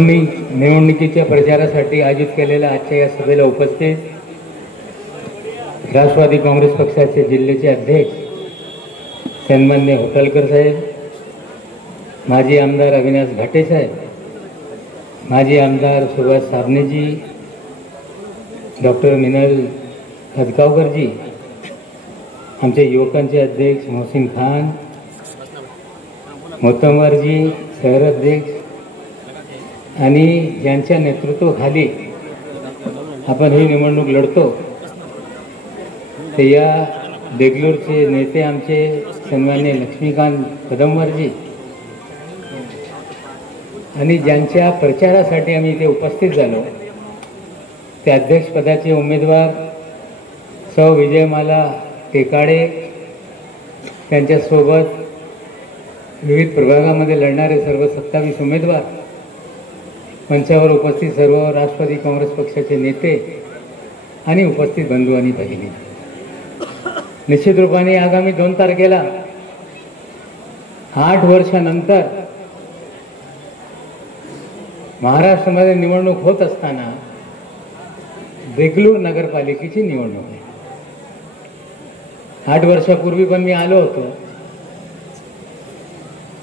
निवडणुकीच्या प्रचारासाठी आयोजित केलेल्या आजच्या या सभेला उपस्थित राष्ट्रवादी काँग्रेस पक्षाचे जिल्ह्याचे अध्यक्ष सन्माननीय होटलकर साहेब, माजी आमदार अविनाश घाटे साहेब, माजी आमदार सुभाष साबणेजी, डॉक्टर मिनल खदगावकरजी, आमचे युवकांचे अध्यक्ष मोहसिन खान, मोतमवारजी शहर अध्यक्ष, आणि ज्यांच्या नेतृत्वाखाली आपण ही निवडणूक लढतो ते या देगलूरचे नेते आमचे सन्माननीय लक्ष्मीकांत कदमवारजी, आणि ज्यांच्या प्रचारासाठी आम्ही इथे उपस्थित झालो ते अध्यक्षपदाचे उमेदवार सौ विजयमाला टेकाडे, त्यांच्यासोबत विविध प्रभागामध्ये लढणारे सर्व 27 उमेदवार, मंचावर उपस्थित सर्व राष्ट्रवादी काँग्रेस पक्षाचे नेते आणि उपस्थित बंधू आणि भगिनी, निश्चित रूपाने आगामी 2 तारखेला 8 वर्षानंतर महाराष्ट्रामध्ये निवडणूक होत असताना देगलूर नगरपालिकेची निवडणूक आहे. 8 वर्षापूर्वी पण मी आलो होतो.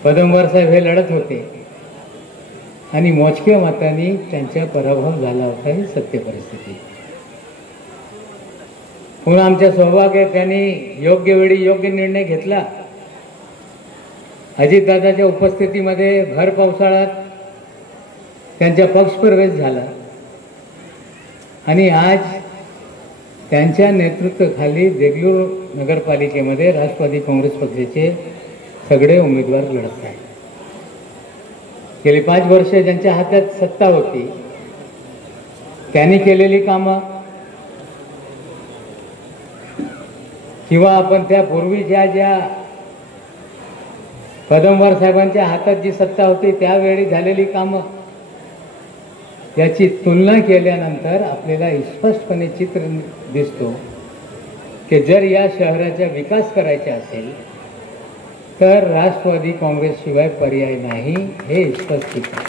पदमवार साहेब हे लढत होते आणि मोजक्या मतांनी त्यांचा पराभव झाला होता. ही सत्य परिस्थिती. पुन्हा आमच्या सौभाग्य त्यांनी योग्य वेळी योग्य निर्णय घेतला. अजितदादाच्या उपस्थितीमध्ये भर पावसाळ्यात त्यांचा पक्षप्रवेश झाला आणि आज त्यांच्या नेतृत्वाखाली देगलूर नगरपालिकेमध्ये राष्ट्रवादी काँग्रेस पक्षाचे सगळे उमेदवार लढत आहेत. गेली 5 वर्ष ज्यांच्या हातात सत्ता होती त्यांनी केलेली कामं किंवा आपण त्यापूर्वी ज्या पदमवार साहेबांच्या हातात जी सत्ता होती त्यावेळी झालेली कामं याची तुलना केल्यानंतर आपल्याला स्पष्टपणे चित्र दिसतो की जर या शहराचा विकास करायचा असेल तर राष्ट्रवादी काँग्रेसशिवाय पर्याय नाही, हे स्पष्ट आहे.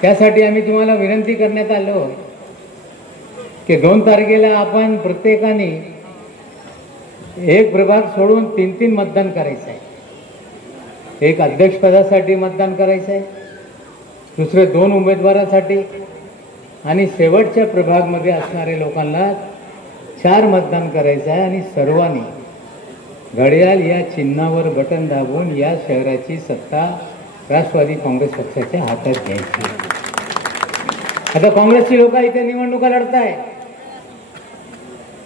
त्यासाठी आम्ही तुम्हाला विनंती करण्यात आलो की 2 तारखेला आपण प्रत्येकाने एक प्रभाग सोडून 3 मतदान करायचं आहे. एक अध्यक्षपदासाठी मतदान करायचं आहे, दुसरे 2 उमेदवारासाठी, आणि शेवटच्या प्रभागमध्ये असणाऱ्या लोकांना 4 मतदान करायचं आहे. आणि सर्वांनी घड्याळ या चिन्हावर बटन दाबून या शहराची सत्ता राष्ट्रवादी काँग्रेस पक्षाच्या हातात घ्यायची. आता काँग्रेसची लोक इथे निवडणुका लढताय.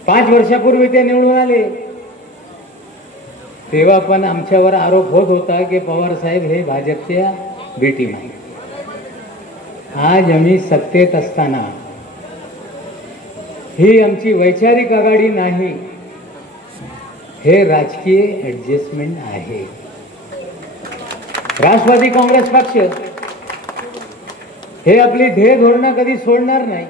5 वर्षापूर्वी ते निवडून आले तेव्हा पण आमच्यावर आरोप होत होता की पवार साहेब हे भाजपच्या बी टीम आहे. आज आम्ही सत्तेत असताना ही आमची वैचारिक आघाडी नाही, हे राजकीय ॲडजस्टमेंट आहे. राष्ट्रवादी काँग्रेस पक्ष हे आपली ध्येय धोरणं कधी सोडणार नाही.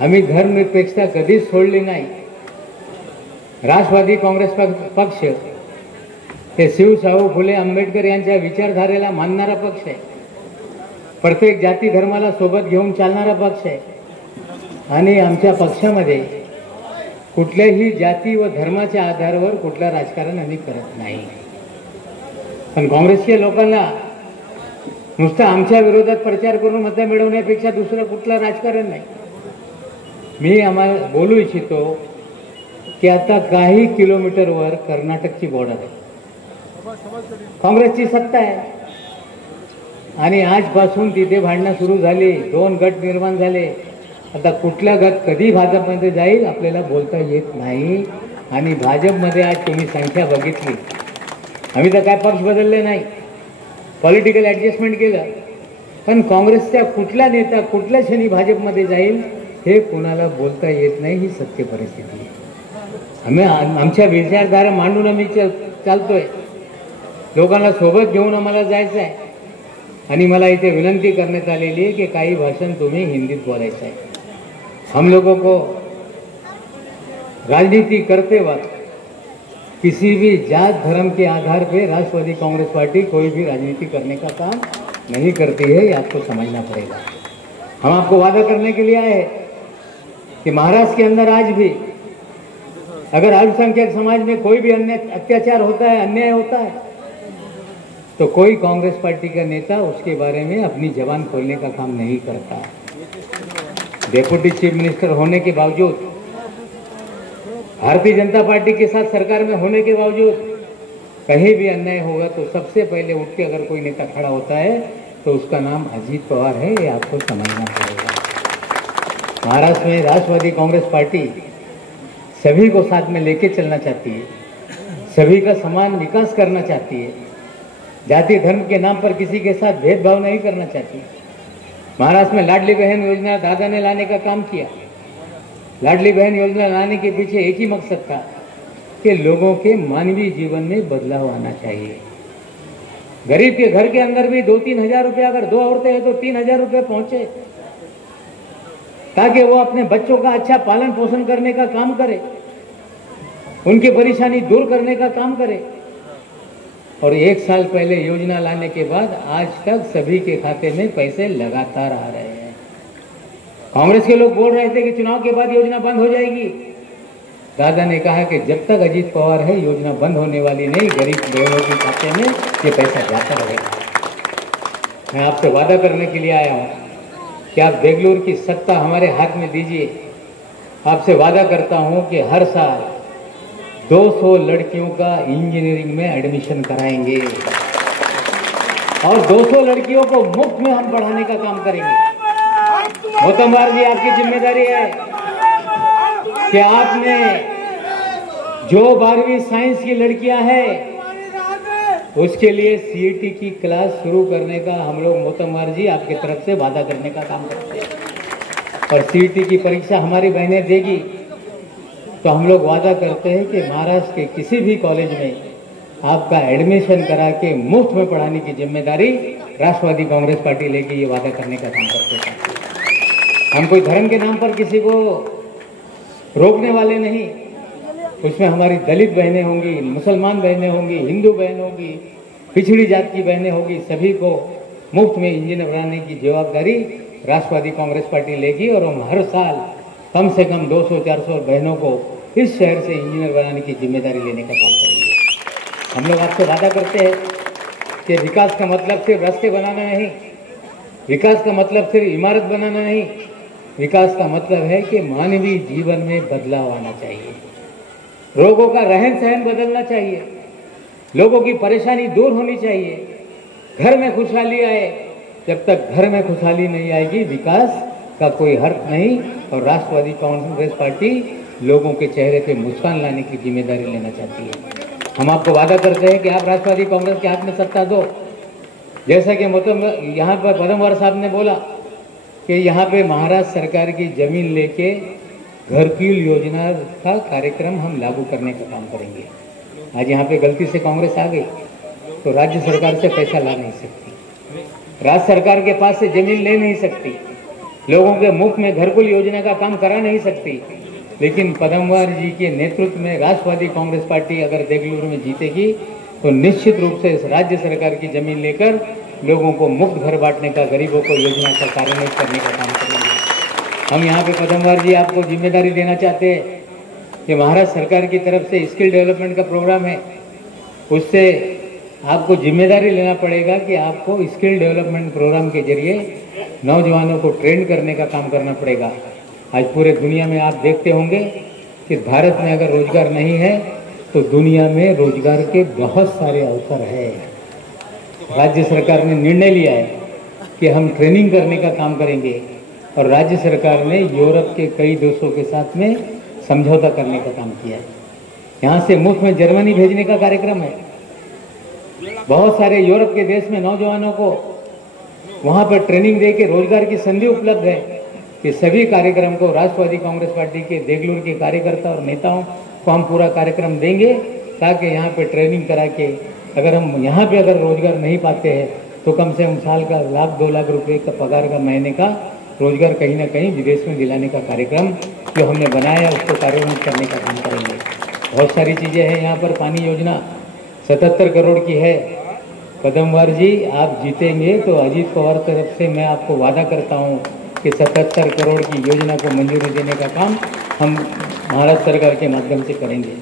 आम्ही धर्मनिरपेक्षता कधीच सोडली नाही. राष्ट्रवादी काँग्रेस पक्ष हे शिवशाहू फुले आंबेडकर यांच्या विचारधारेला मानणारा पक्ष आहे. प्रत्येक जाती धर्माला सोबत घेऊन चालणारा पक्ष आहे. आणि आमच्या पक्षामध्ये कुठल्याही जाती व धर्माच्या आधारावर कुठलं राजकारण आम्ही करत नाही. पण काँग्रेसच्या लोकांना नुसतं आमच्या विरोधात प्रचार करून मतं मिळवण्यापेक्षा दुसरं कुठलं राजकारण नाही. मी आम्हाला बोलू इच्छितो की आता काही किलोमीटरवर कर्नाटकची बॉर्डर आहे. काँग्रेसची सत्ता आहे आणि आजपासून तिथे भांडणं सुरू झाली. 2 गट निर्माण झाले. आता कुठला गट कधी भाजपमध्ये जाईल आपल्याला बोलता येत नाही. आणि भाजपमध्ये आज तुम्ही संख्या बघितली. आम्ही तर काय पक्ष बदलले नाही, पॉलिटिकल ॲडजस्टमेंट केलं. पण काँग्रेसचा कुठला नेता कुठल्या क्षणी भाजपमध्ये जाईल हे कोणाला बोलता येत नाही. ही सत्य परिस्थिती आहे. आम्ही आमच्या विचारधारा मांडून आम्ही चालतोय. लोकांना सोबत घेऊन आम्हाला जायचं आहे. आणि मला इथे विनंती करण्यात आलेली है कि काही भाषण तुम्हें हिंदीत बोलायचं आहे. हम लोगों को राजनीति करते वक्त किसी भी जात धर्म के आधार पे राष्ट्रवादी कांग्रेस पार्टी कोई भी राजनीति करने का काम नहीं करती है, ये आपको समझना पड़ेगा। हम आपको वादा करने के लिए आए हैं कि महाराष्ट्र के अंदर आज भी अगर अल्पसंख्यक समाज में कोई भी अन्य अत्याचार होता है, अन्याय होता है, तो कोई कांग्रेस पार्टी का नेता उसके बारे में अपनी जबान खोलने का काम नहीं करता। डेप्यूटी चीफ मिनिस्टर होने के बावजूद, भारतीय जनता पार्टी के साथ सरकार में होने के बावजूद कहीं भी अन्याय होगा तो सबसे पहले उठ के अगर कोई नेता खड़ा होता है तो उसका नाम अजीत पवार है, ये आपको समझना पड़ेगा। महाराष्ट्र में राष्ट्रवादी कांग्रेस पार्टी सभी को साथ में लेके चलना चाहती है, सभी का समान विकास करना चाहती है, जाति धर्म के नाम पर किसी के साथ भेदभाव नहीं करना चाहती। महाराष्ट्र में लाडली बहन योजना दादा ने लाने का काम किया। लाडली बहन योजना लाने के पीछे एक ही मकसद था कि लोगों के मानवीय जीवन में बदलाव आना चाहिए। गरीब के घर के अंदर भी 2-3 हजार रुपये, अगर 2 औरतें हैं तो 3 हजार रुपये पहुंचे, ताकि वो अपने बच्चों का अच्छा पालन पोषण करने का काम करे, उनकी परेशानी दूर करने का काम करे। और 1 साल पहले योजना लाने के बाद आज तक सभी के खाते में पैसे लगातार आ रहे हैं। कांग्रेस के लोग बोल रहे थे कि चुनाव के बाद योजना बंद हो जाएगी। दादा ने कहा कि जब तक अजीत पवार है योजना बंद होने वाली नहीं, गरीब बहनों के खाते में ये पैसा जाता रहेगा। मैं आपसे वादा करने के लिए आया हूँ कि आप बेंगलुरु की सत्ता हमारे हाथ में दीजिए। आपसे वादा करता हूँ कि हर साल 200 लड़कियों का इंजीनियरिंग में एडमिशन कराएंगे और 200 लड़कियों को मुफ्त में हम पढ़ाने का काम करेंगे। मोतमवार जी, आपकी जिम्मेदारी है कि आपने जो 12वीं साइंस की लड़कियां हैं उसके लिए सीईटी की क्लास शुरू करने का हम लोग मोतमवार जी आपकी तरफ से वादा करने का काम करते हैं। और सीईटी की परीक्षा हमारी बहनें देगी तो हम लोग वादा करते हैं कि महाराष्ट्र के किसी भी कॉलेज में आपका एडमिशन करा के मुफ्त में पढ़ाने की जिम्मेदारी राष्ट्रवादी कांग्रेस पार्टी लेगी। ये वादा करने का काम करते हैं। हम कोई धर्म के नाम पर किसी को रोकने वाले नहीं। उसमें हमारी दलित बहनें होंगी, मुसलमान बहनें होंगी, हिंदू बहन होगी, पिछड़ी जात की बहनें होगी, सभी को मुफ्त में इंजीनियर बनाने की जवाबदारी राष्ट्रवादी कांग्रेस पार्टी लेगी। और हम हर साल कम से कम 200-400 बहनों को इस शहर से इंजीनियर बनाने की जिम्मेदारी लेने का काम करेंगे। हम लोग आपसे वादा करते हैं कि विकास का मतलब सिर्फ रास्ते बनाना नहीं, विकास का मतलब सिर्फ इमारत बनाना नहीं, विकास का मतलब है कि मानवीय जीवन में बदलाव आना चाहिए, लोगों का रहन सहन बदलना चाहिए, लोगों की परेशानी दूर होनी चाहिए, घर में खुशहाली आए। जब तक घर में खुशहाली नहीं आएगी विकास का कोई अर्थ नहीं। और राष्ट्रवादी कांग्रेस पार्टी लोगों के चेहरे पे मुस्कान लाने की जिम्मेदारी लेना चाहती है। हम आपको वादा करते हैं कि आप राष्ट्रवादी कांग्रेस के हाथ में सत्ता दो। जैसा कि मतलब यहाँ पर पदमवार साहब ने बोला कि यहाँ पे महाराष्ट्र सरकार की जमीन लेके घरकुल योजना का कार्यक्रम हम लागू करने का काम करेंगे। आज यहाँ पे गलती से कांग्रेस आ गई तो राज्य सरकार से पैसा ला नहीं सकती, राज्य सरकार के पास से जमीन ले नहीं सकती, लोगों के मुफ्त में घरकुल योजना का काम करा नहीं सकती। लेकिन पदमवार जी के नेतृत्व में राष्ट्रवादी कांग्रेस पार्टी अगर बेंगलुरु में जीतेगी तो निश्चित रूप से राज्य सरकार की जमीन लेकर लोगों को मुफ्त घर बांटने का, गरीबों को योजना का कार्यान्वित करने का काम करेंगे। हम यहाँ पे पदमवार जी आपको जिम्मेदारी देना चाहते हैं कि महाराष्ट्र सरकार की तरफ से स्किल डेवलपमेंट का प्रोग्राम है, उससे आपको जिम्मेदारी लेना पड़ेगा कि आपको स्किल डेवलपमेंट प्रोग्राम के जरिए नौजवानों को ट्रेन करने का काम करना पड़ेगा। आज पूरे दुनिया में आप देखते होंगे कि भारत में अगर रोजगार नहीं है तो दुनिया में रोजगार के बहुत सारे अवसर है। राज्य सरकार ने निर्णय लिया है कि हम ट्रेनिंग करने का काम करेंगे और राज्य सरकार ने यूरोप के कई देशों के साथ में समझौता करने का काम किया है। यहाँ से मुफ्त में जर्मनी भेजने का कार्यक्रम है। बहुत सारे यूरोप के देश में नौजवानों को वहाँ पर ट्रेनिंग दे के रोजगार की संधि उपलब्ध है। कि सभी कार्यक्रम को राष्ट्रवादी कांग्रेस पार्टी के बेंगलुरु के कार्यकर्ता और नेताओं को हम पूरा कार्यक्रम देंगे ताकि यहाँ पे ट्रेनिंग करा के अगर हम यहाँ पे अगर रोजगार नहीं पाते हैं तो कम से कम साल का 1-2 लाख रुपए का पगार का महीने का रोजगार कहीं ना कहीं विदेश में दिलाने का कार्यक्रम जो हमने बनाया उसको कार्यान्वित करने का काम करेंगे। बहुत सारी चीज़ें हैं यहाँ पर। पानी योजना 77 करोड़ की है, कदमवार जी, आप जीतेंगे तो अजीत पवार तरफ से मैं आपको वादा करता हूँ कि 77 करोड़ की योजना को मंजूरी देने का काम हम भारत सरकार के माध्यम से करेंगे।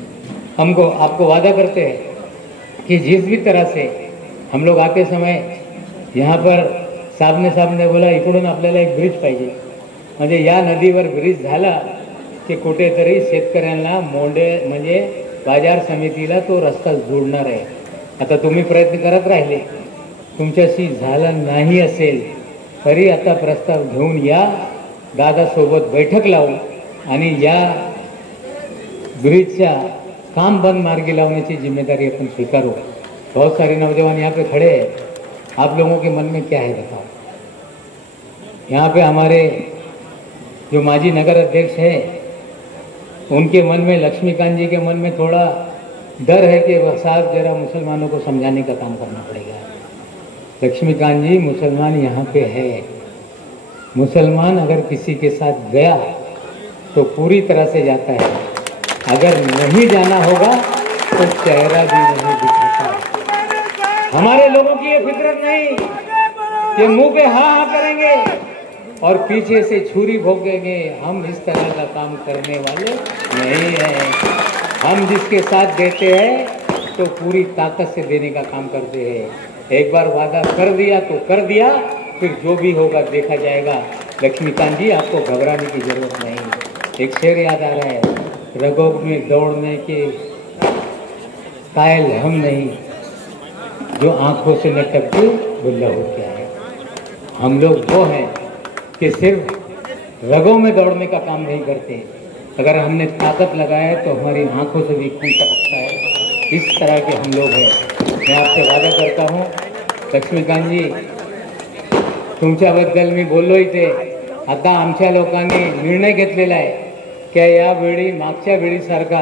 हमको आपको वादा करते हैं कि जिस भी तरह से हम लोग आते समय यहाँ पर सामने बोला इकडून आपल्याला एक ब्रिज पाहिजे, म्हणजे या नदीवर ब्रिज झाला की कुठेतरी शेतकऱ्यांना म्हणजे बाजार समितीला तो रस्ता जोडणार आहे। आता तुम्ही प्रयत्न करत राहिले, तुमच्याशी झालं नाही असेल तरी आता प्रस्ताव घेऊन या, दादासोबत बैठक लावू आणि या ब्रिजच्या काम बंद मार्गी लावण्याची जिम्मेदारी अपन स्वीकारो। बहुत सारे नौजवान यहाँ पे खड़े हैं, आप लोगों के मन में क्या है बताओ। यहाँ पे हमारे जो माजी नगर अध्यक्ष हैं उनके मन में, लक्ष्मीकांत जी के मन में थोड़ा डर है कि वह साहब जरा मुसलमानों को समझाने का काम करना पड़ेगा। लक्ष्मीकांत जी, मुसलमान यहाँ पे है, मुसलमान अगर किसी के साथ गया तो पूरी तरह से जाता है, अगर नहीं जाना होगा तो चेहरा भी नहीं दिखाता। हमारे लोगों की ये फितरत नहीं कि मुंह पे हाँ हाँ करेंगे और पीछे से छुरी भोंकेंगे। हम इस तरह का काम करने वाले नहीं हैं। हम जिसके साथ देते हैं तो पूरी ताकत से देने का काम करते हैं। एक बार वादा कर दिया तो कर दिया, फिर जो भी होगा देखा जाएगा। लक्ष्मीकांत जी, आपको घबराने की जरूरत नहीं। एक शेर याद आ रहा है, रगों में दौड़ने के कायल हम नहीं, जो आंखों से न टपके बुल्ला हो क्या है। हम लोग वो हैं कि सिर्फ रगों में दौड़ने का काम नहीं करते, अगर हमने ताकत लगाया तो हमारी आंखों से भी खून टपकता है। इस तरह के हम लोग हैं। मैं आपसे वादा करता हूँ लक्ष्मीकांत जी, तुमच्याबद्दल मी बोललोय ते, आता आमच्या लोकांनी निर्णय घेतलेला आहे की यावेळी मागच्या वेळीसारखा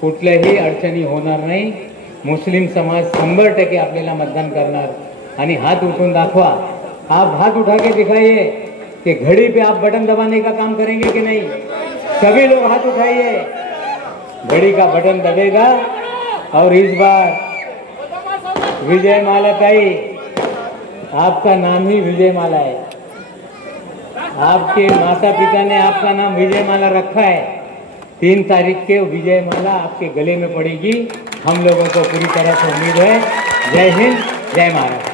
कुठल्याही अडचणी होणार नाही। मुस्लिम समाज 100% आपल्याला मतदान करणार। आणि हात उठून दाखवा, आप हाथ उठा के दिखाइए कि घड़ी पे आप बटन दबाने का काम करेंगे कि नहीं। सभी लोग हाथ उठाइए, घड़ी का बटन दबेगा और इस बार विजय माला ताई, आपका नाम ही विजय माला है। आपके माता पिता ने आपका नाम विजय माला रखा है। 3 तारीख के विजय माला आपके गले में पड़ेगी। हम लोगों को पूरी तरह से उम्मीद है। जय हिंद, जय महाराष्ट्र।